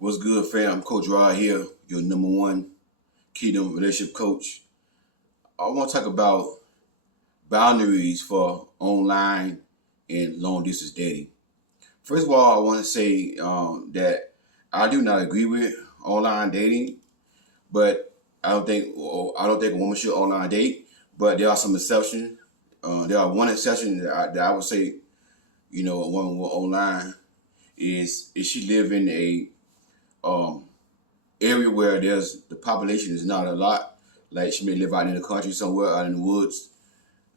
What's good, fam? Coach Rod here, your number one Kingdom relationship coach. I want to talk about boundaries for online and long distance dating. First of all, I want to say that I do not agree with online dating, but I don't think a woman should online date. But there are some exceptions. There are one exception that I would say, a woman will online is if she live in a um, area where there's the population is not a lot. Like she may live out in the country somewhere, out in the woods,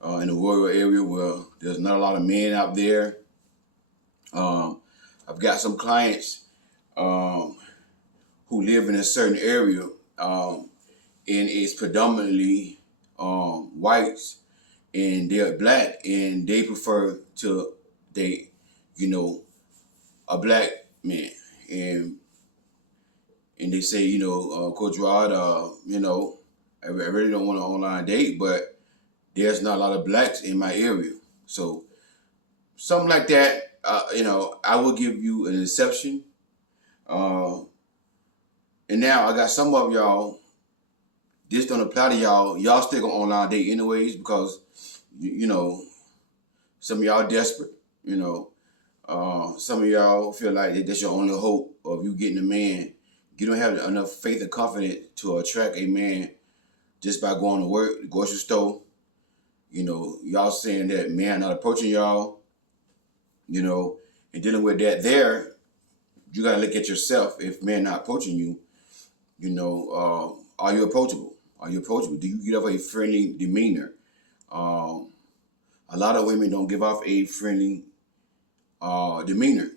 in a rural area where there's not a lot of men out there. Um, I've got some clients um, who live in a certain area, and it's predominantly whites, and they're black, and they prefer to date, you know, a black man, and they say, Coach Rod, I really don't want an online date, but there's not a lot of blacks in my area. So something like that, I will give you an exception. Uh, and now I got some of y'all, this don't apply to y'all. Y'all still gonna online date anyways because, you know, some of y'all desperate, some of y'all feel like that's your only hope of you getting a man. You don't have enough faith and confidence to attract a man just by going to work, the grocery store. Y'all saying that man not approaching y'all, and dealing with that there, you gotta look at yourself. If man not approaching you, are you approachable? Are you approachable? Do you get off a friendly demeanor? A lot of women don't give off a friendly demeanor.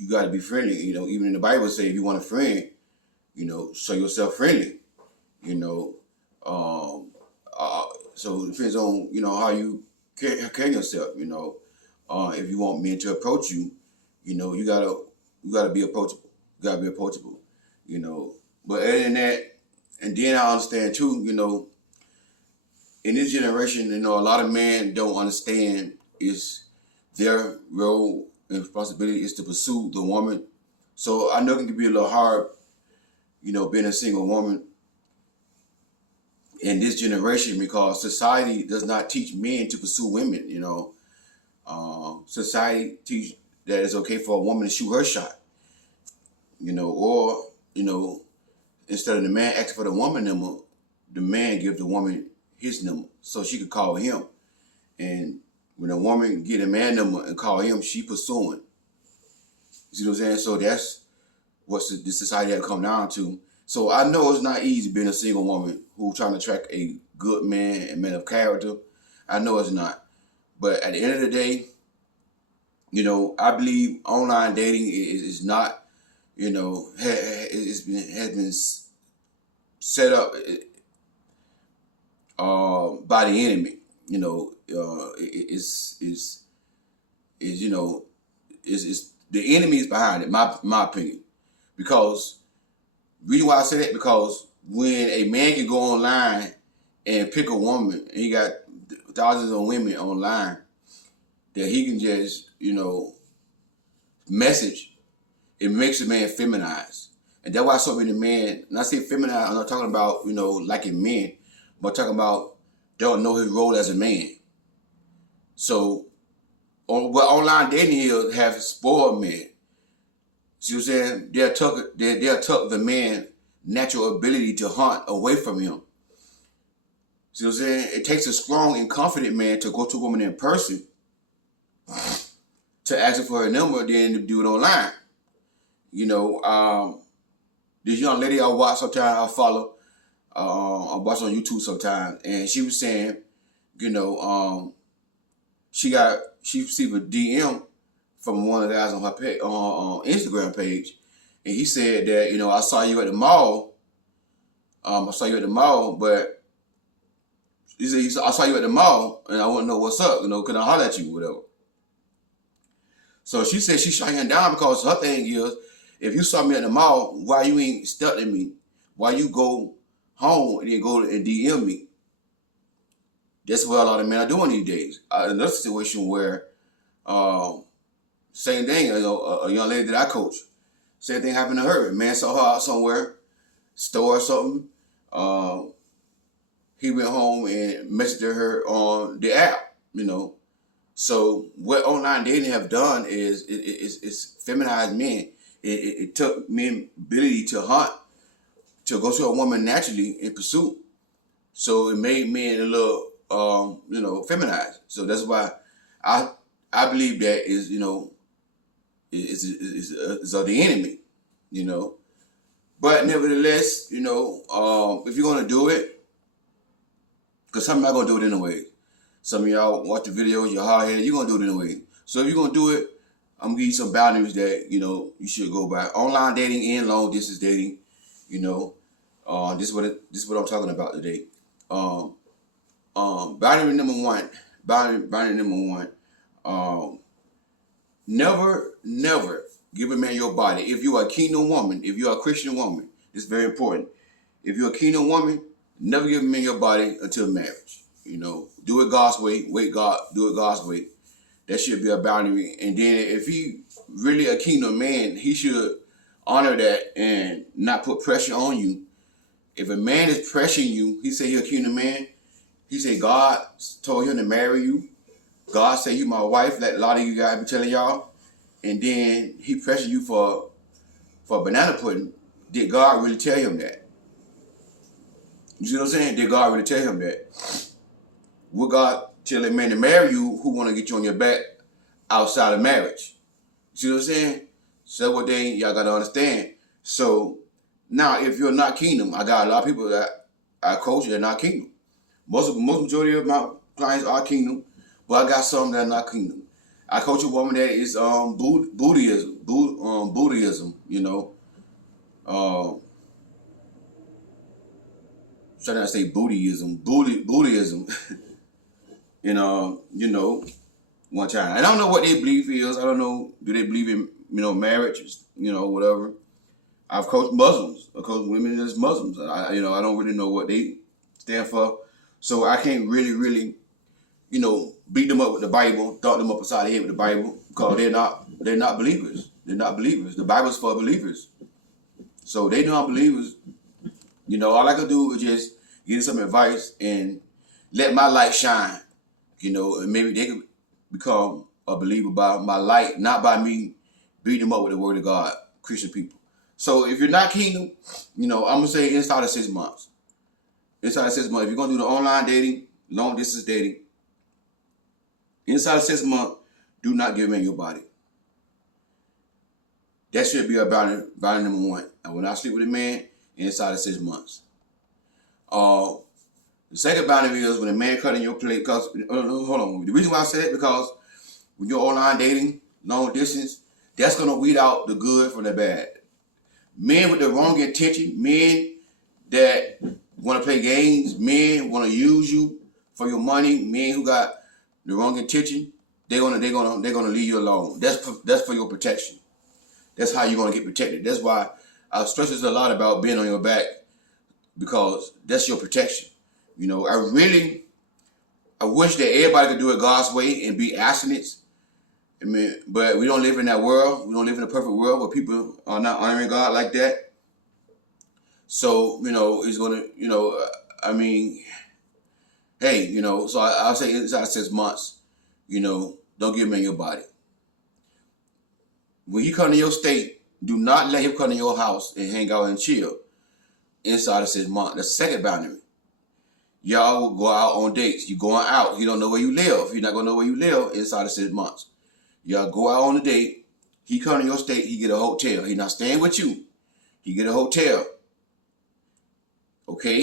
You got to be friendly. Even in the Bible say if you want a friend, show yourself friendly. You know, um, so it depends on how you carry yourself. If you want men to approach you, you gotta be approachable. You gotta be approachable. But other than that, and then I understand too. In this generation, a lot of men don't understand is their role and responsibility is to pursue the woman. So I know it can be a little hard, being a single woman in this generation because society does not teach men to pursue women. Society teach that it's okay for a woman to shoot her shot. Or instead of the man asking for the woman number, the man give the woman his number so she could call him. And when a woman get a man number and call him, she pursuing. You see what I'm saying? So that's what the society had come down to. So I know it's not easy being a single woman who trying to attract a good man and man of character. I know it's not. But at the end of the day, I believe online dating is not, has been set up by the enemy. Is the enemy is behind it. My opinion, because reason why I say that because when a man can go online and pick a woman, and he got thousands of women online that he can just message, it makes a man feminized, and that's why so many men. When I say feminized, I'm not talking about liking men, but I'm talking about don't know his role as a man. So, what online dating here have spoiled men. See what I'm saying? They'll tuck the man natural ability to hunt away from him. See what I'm saying? It takes a strong and confident man to go to a woman in person to ask her for her number, then to do it online. This young lady I watch sometimes, I follow, I watch on YouTube sometimes, and she was saying, she received a DM from one of the guys on her page, on her Instagram page, and he said that I saw you at the mall. I saw you at the mall, but he said I saw you at the mall, and I want to know what's up. Can I holler at you, whatever. So she said she shot him down because her thing is, if you saw me at the mall, why you ain't stepped at me? Why you go home and then go and DM me? That's what a lot of men are doing these days. Another situation where Same thing, you know, a young lady that I coach. Same thing happened to her. A man saw her out somewhere, store or something. He went home and messaged her on the app, you know. So what online dating have done is it's feminized men. It took men ability to hunt, to go to a woman naturally in pursuit. So it made men a little, you know, feminized. So that's why I believe that is, you know, is of the enemy, you know. But nevertheless, you know, if you're gonna do it, because some of y'all gonna do it anyway. Some of y'all watch the videos, you're hard headed, you're gonna do it anyway. So if you're gonna do it, I'm gonna give you some boundaries that, you know, you should go by. Online dating and long distance dating, you know. This is what I'm talking about today. Boundary number one. Boundary number one. Never give a man your body. If you're a kingdom woman, if you're a Christian woman, it's very important. If you're a kingdom woman, never give a man your body until marriage. You know, do it God's way. Do it God's way. That should be a boundary. And then if he really a kingdom man, he should honor that and not put pressure on you. If a man is pressuring you, he say you're a kingdom man. He say God told him to marry you. God say you my wife. Like a lot of you guys be telling y'all. And then he pressure you for banana pudding. Did God really tell him that? You see what I'm saying? Did God really tell him that? Would God tell a man to marry you who want to get you on your back outside of marriage? You see what I'm saying? So what they y'all got to understand. So now if you're not kingdom, I got a lot of people that I coach that are not kingdom. Most majority of my clients are kingdom, but I got some that are not kingdom. I coach a woman that is Buddhism, you know. Trying to say Buddhism. And you know, one time. I don't know what they belief is. I don't know, do they believe in, you know, marriage, you know, whatever. I've coached Muslims. I coach women that's Muslims. You know, I don't really know what they stand for. So I can't really, you know, beat them up with the Bible, throw them up beside the head with the Bible, because they're not believers. They're not believers. The Bible's for believers. So they not believers. You know, all I can do is just give them some advice and let my light shine. You know, and maybe they could become a believer by my light, not by me beating them up with the word of God, Christian people. So if you're not kingdom, you know, I'm gonna say inside of 6 months. Inside of 6 months, if you're gonna do the online dating, long distance dating, inside of 6 months, do not give men your body. That should be a boundary number one. I will not sleep with a man inside of 6 months. The second boundary is when a man cut in your plate. Because hold on, the reason why I said it, because when you're online dating, long distance, that's gonna weed out the good from the bad. Men with the wrong intention, men that want to play games, men want to use you for your money, men who got the wrong intention, they're gonna leave you alone. That's for your protection. That's how you're gonna get protected. That's why I stress this a lot about being on your back, because that's your protection. You know, I wish that everybody could do it God's way and be abstinence. I mean, but we don't live in that world. We don't live in a perfect world where people are not honoring God like that. So, you know, it's gonna, you know, I mean, hey, you know, so I'll say inside 6 months, you know, don't give him in your body. When he come to your state, do not let him come to your house and hang out and chill inside of 6 months. That's the second boundary. Y'all will go out on dates. You're going out. He don't know where you live. He's not going to know where you live inside of 6 months. Y'all go out on a date. He come to your state. He get a hotel. He not staying with you. He get a hotel. Okay?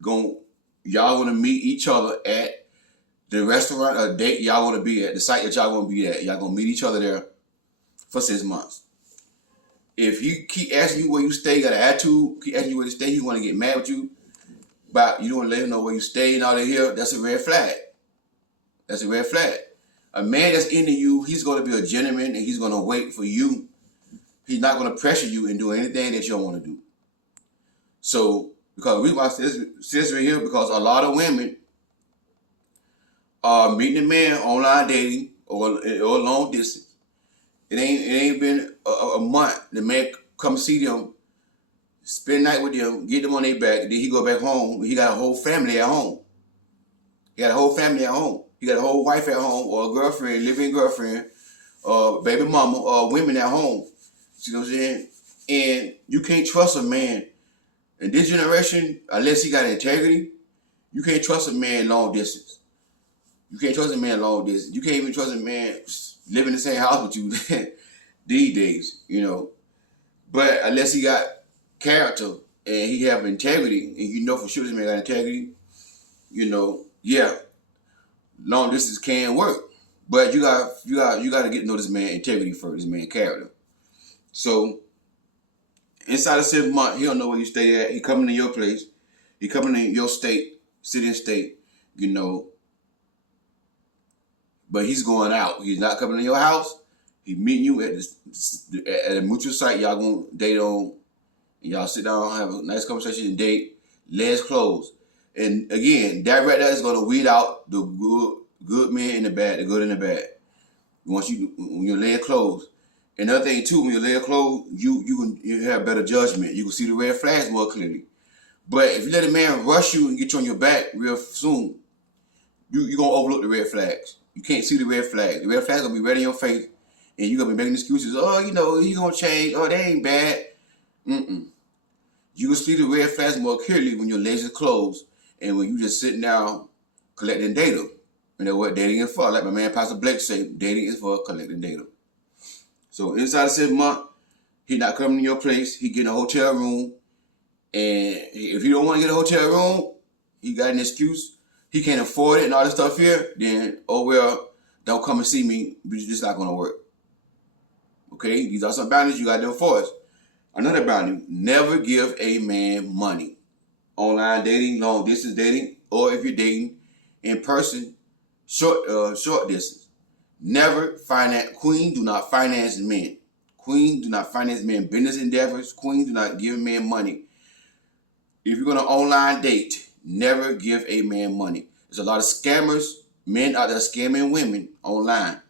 Y'all want to meet each other at the restaurant or date y'all want to be at, the site that y'all want to be at. Y'all going to meet each other there for 6 months. If he keep asking you where you stay, got an attitude, keep asking you where to stay, he want to get mad with you, but you don't want to let him know where you stay and all that here, that's a red flag. That's a red flag. A man that's into you, he's going to be a gentleman and he's going to wait for you. He's not going to pressure you and do anything that you don't want to do. So, because we watch this right here, because a lot of women are meeting a man online dating, or long distance. It ain't been a month. The man come see them, spend the night with them, get them on their back. Then he go back home. He got a whole family at home. He got a whole family at home. He got a whole wife at home, or a girlfriend, living girlfriend, or baby mama, or women at home. See what I'm saying? And you can't trust a man in this generation unless he got integrity. You can't trust a man long distance. You can't trust a man long distance. You can't even trust a man living in the same house with you these days, you know. But unless he got character and he have integrity, and you know for sure this man got integrity, you know, yeah, long distance can work. But you got to get to know this man integrity first, this man character. So inside of 7 months, he don't know where you stay at. He coming to your place. He coming to your state, city and state, you know. But he's going out. He's not coming to your house. He meeting you at a mutual site. Y'all gonna date on. And y'all sit down, have a nice conversation and date. Legs closed. And again, that right there is gonna weed out the good men and the bad, the good and the bad. When your leg closed. Another thing too, when your leg closed, you have better judgment. You can see the red flags more clearly. But if you let a man rush you and get you on your back real soon, you're gonna overlook the red flags. You can't see the red flags. The red flags gonna be right in your face, and you're gonna be making excuses. Oh, you know, he gonna change. Oh, they ain't bad. You can see the red flags more clearly when your legs are closed and when you just sitting down collecting data. You know what dating is for? Like my man Pastor Blake said, dating is for collecting data. So inside of 7 months, he not coming to your place. He getting a hotel room, and if you don't want to get a hotel room, he got an excuse. He can't afford it and all this stuff here. Then oh well, don't come and see me. It's just not gonna work. Okay, these are some boundaries you got to enforce. Another boundary: never give a man money. Online dating, long distance dating, or if you're dating in person, short distance. Never finance. Queen do not finance men. Queen do not finance men business endeavors. Queen do not give men money. If you're gonna online date, never give a man money. There's a lot of scammers, men out there scamming women online.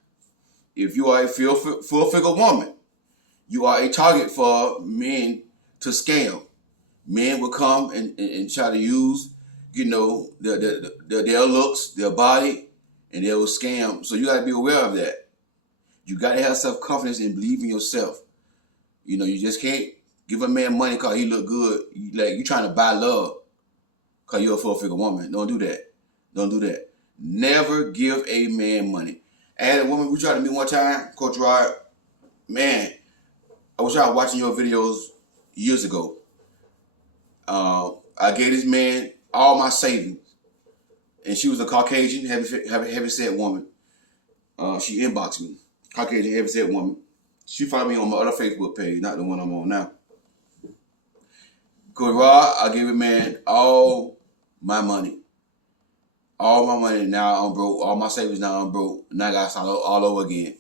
If you are a full-figure woman, you are a target for men to scam. Men will come and try to use, you know, their looks, their body, and they will scam. So you got to be aware of that. You got to have self-confidence and believe in yourself. You know, you just can't give a man money because he look good. You trying to buy love because you're a full-figure woman. Don't do that. Don't do that. Never give a man money. I had a woman reach out to me one time, Coach Rod. Man, I was watching your videos years ago. I gave this man all my savings. And she was a Caucasian, heavy-set woman. She inboxed me. Caucasian, heavy-set woman. She followed me on my other Facebook page, not the one I'm on now. Coach Rod, I gave a man all my money. All my money, now I'm broke. All my savings, now I'm broke. Now I got to start all over again.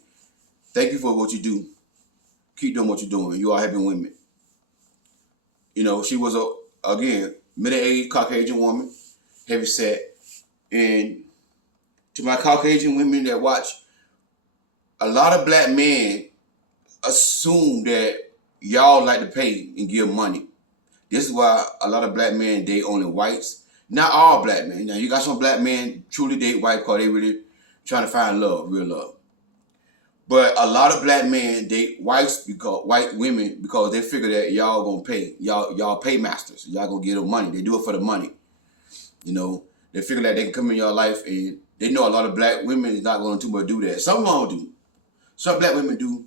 Thank you for what you do. Keep doing what you're doing. You are helping women. You know, she was, again, middle-aged Caucasian woman, heavy-set. And to my Caucasian women that watch, a lot of black men assume that y'all like to pay and give money. This is why a lot of black men date only whites. Not all black men. Now, you got some black men truly date white because they really trying to find love, real love. But a lot of black men date white women because they figure that y'all gonna pay. Y'all pay masters. Y'all gonna give them money. They do it for the money. You know, they figure that they can come in your life, and they know a lot of black women is not going to too much do that. Some of them do. Some black women do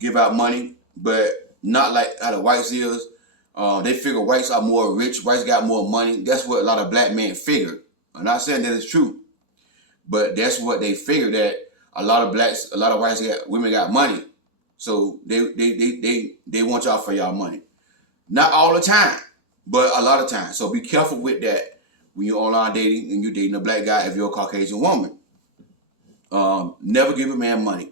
give out money, but not like how the whites is. They figure whites are more rich. Whites got more money. That's what a lot of black men figure. I'm not saying that it's true, but that's what they figure, that a lot of whites women got money. So they want y'all for y'all money. Not all the time, but a lot of times. So be careful with that when you're online dating and you're dating a black guy if you're a Caucasian woman. Never give a man money.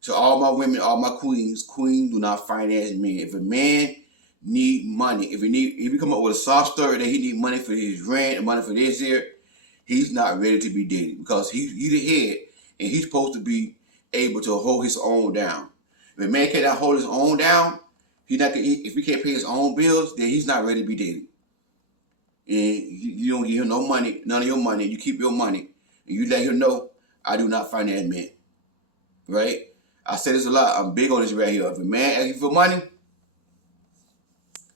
So all my women, all my queens do not finance men. If a man need money, if he come up with a soft story that he need money for his rent and money for this year, he's not ready to be dated because he's the head and he's supposed to be able to hold his own down. If a man cannot hold his own down, if he can't pay his own bills, then he's not ready to be dated. And you don't give him no money, none of your money. You keep your money, and you let him know, I do not finance men. Right? I say this a lot. I'm big on this right here. If a man asks you for money,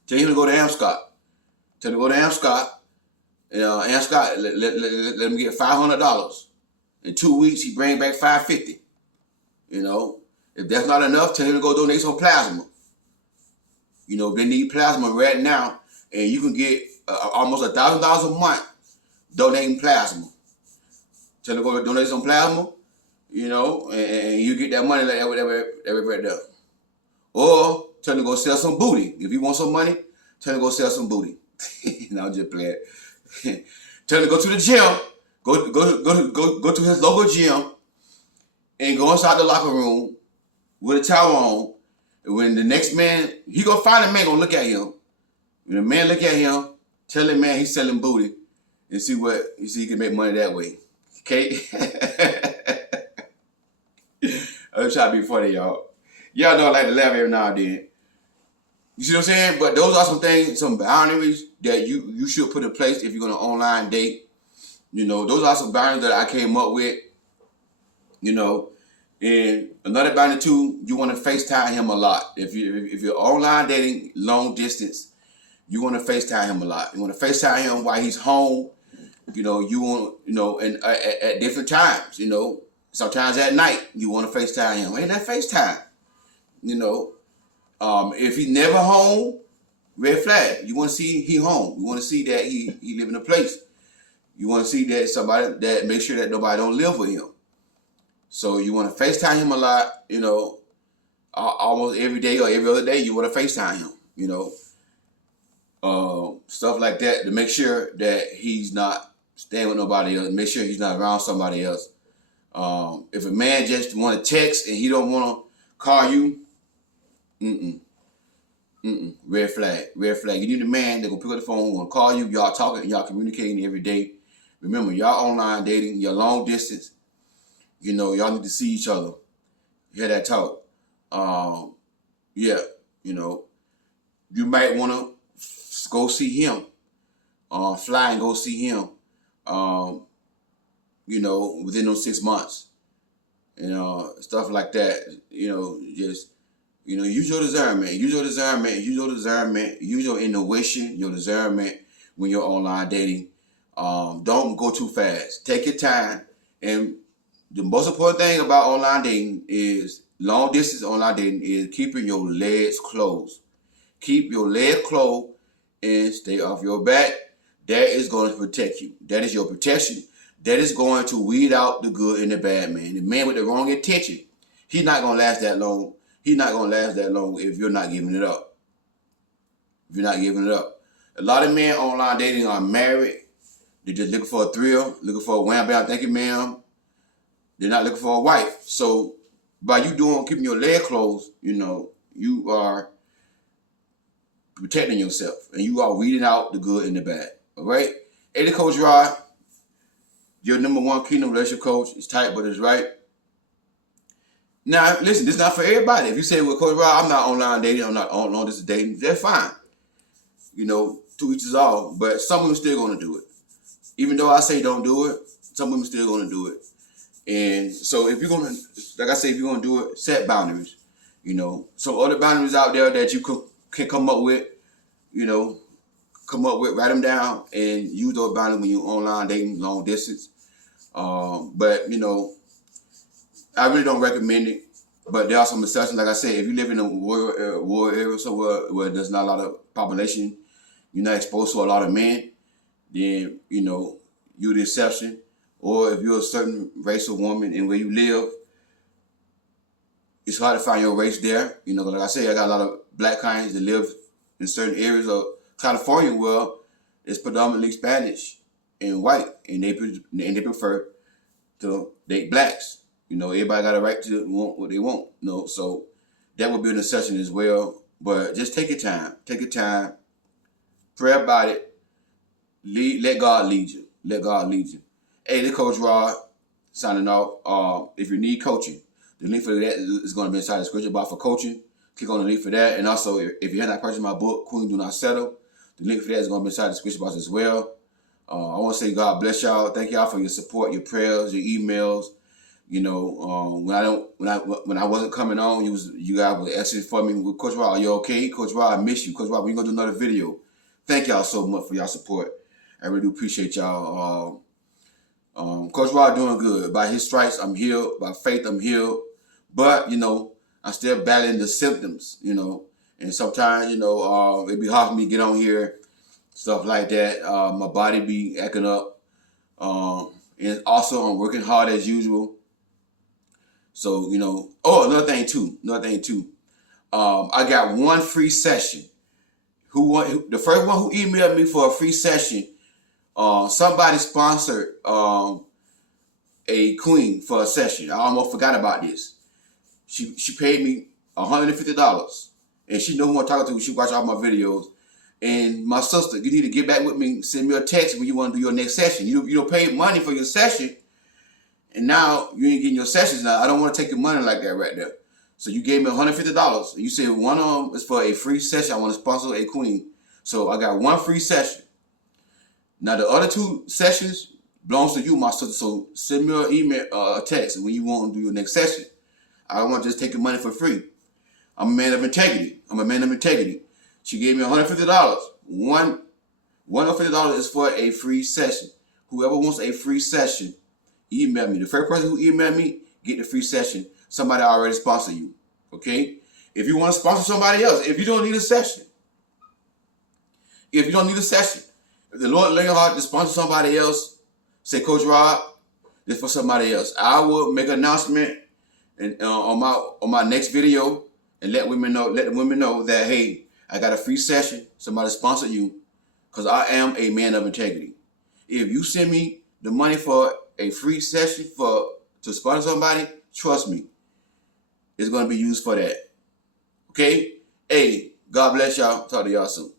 tell him to go to Amscott. Tell him to go to Amscott. Amscott, let him get $500. In 2 weeks, he bring back $550. If that's not enough, tell him to go donate some plasma. If they need plasma right now, and you can get almost $1,000 a month donating plasma. Tell him to go donate some plasma, and you get that money like that right there. Or tell him to go sell some booty. If you want some money, tell him to go sell some booty. No, I'm just playing. Tell him to go to the gym, go to his local gym, and go inside the locker room with a towel on. And when the next man, he gonna find a man gonna look at him. When the man look at him, tell him, man, he's selling booty, and see he can make money that way. Okay? I'm trying to be funny, y'all. Y'all know I like to laugh every now and then. You see what I'm saying? But those are some things, some boundaries that you should put in place if you're gonna online date. Those are some boundaries that I came up with. And another boundary too, you want to FaceTime him a lot. If you're online dating long distance, you want to FaceTime him a lot. You want to FaceTime him while he's home. You want, and at different times. Sometimes at night you want to FaceTime him. Ain't that FaceTime? If he's never home, red flag. You want to see he home. You want to see that he live in a place. You want to see that somebody that make sure that nobody don't live with him. So you want to FaceTime him a lot, almost every day or every other day you want to FaceTime him, stuff like that to make sure that he's not staying with nobody else, make sure he's not around somebody else. If a man just want to text and he don't want to call you, red flag. You need a man that gonna pick up the phone, want to call you, y'all talking, y'all communicating every day. Remember, y'all online dating, you're long distance. Y'all need to see each other. Hear that talk. You might want to go see him. Fly and go see him. Within those 6 months. Stuff like that. Just, use your discernment. Use your intuition, your discernment when you're online dating. Don't go too fast. Take your time. And the most important thing about online dating is long distance online dating is keeping your legs closed. Keep your legs closed and stay off your back. That is going to protect you. That is your protection. That is going to weed out the good and the bad man. The man with the wrong intention, he's not going to last that long. He's not going to last that long if you're not giving it up. A lot of men online dating are married. They're just looking for a thrill, looking for a wham bam, thank you, ma'am. They're not looking for a wife. So by you keeping your leg closed, you are protecting yourself and you are weeding out the good and the bad. All right? Hey, the Coach Rod, your #1 Kingdom relationship coach. It's tight, but it's right. Now, listen, this is not for everybody. If you say, well, Coach Rod, I'm not online dating, I'm not on this dating, that's fine. To each his all. But some women still going to do it. Even though I say don't do it, some women still going to do it. And so if you're going to, like I say, if you're going to do it, set boundaries. Some other boundaries out there that you can come up with, write them down and use those boundaries when you're online dating long distance. But I really don't recommend it. But there are some exceptions. Like I said, if you live in a rural area somewhere where there's not a lot of population, you're not exposed to a lot of men, then, you're the exception. Or if you're a certain race of woman and where you live, it's hard to find your race there. Like I said, I got a lot of black clients that live in certain areas of California where it's predominantly Spanish and white, and they prefer to date blacks. Everybody got a right to want what they want. So that would be an exception as well. But just take your time. Pray about it. Let God lead you. Hey, this Coach Rod signing off. If you need coaching, the link for that is going to be inside the description box for coaching. Click on the link for that. And also, if you have not purchased my book, Queen Do Not Settle, the link for that is going to be inside the description box as well. I want to say God bless y'all. Thank y'all for your support, your prayers, your emails. You know, when I wasn't coming on, you guys were asking for me, Coach Rod, are you okay? Coach Rod, I miss you. Coach Rod, we're gonna do another video. Thank y'all so much for y'all support. I really do appreciate y'all. Coach Rod doing good. By his stripes, I'm healed. By faith, I'm healed. But you know, I'm still battling the symptoms. You know, and sometimes it be hard for me to get on here, stuff like that. My body be acting up. And also, I'm working hard as usual. So, another thing too. I got one free session. The first one who emailed me for a free session, somebody sponsored a queen for a session. I almost forgot about this. She paid me $150, and she know who I'm talking to. She watch all my videos. And my sister, you need to get back with me. Send me a text when you want to do your next session. You don't pay money for your session. And now you ain't getting your sessions. Now I don't want to take your money like that right there. So you gave me $150. You said one of them is for a free session. I want to sponsor a queen. So I got one free session. Now the other 2 sessions belongs to you, my sister. So send me an email, a text when you want to do your next session. I don't want to just take your money for free. I'm a man of integrity. She gave me $150. One $150 is for a free session. Whoever wants a free session, email me. The first person who emailed me, get the free session. Somebody already sponsor you. Okay? If you want to sponsor somebody else, if you don't need a session, if the Lord lay your heart to sponsor somebody else, say, Coach Rod, this for somebody else. I will make an announcement on my next video and let the women know that, hey, I got a free session. Somebody sponsor you, because I am a man of integrity. If you send me the money for a free session to sponsor somebody, trust me, it's going to be used for that. Okay? Hey, God bless y'all. Talk to y'all soon.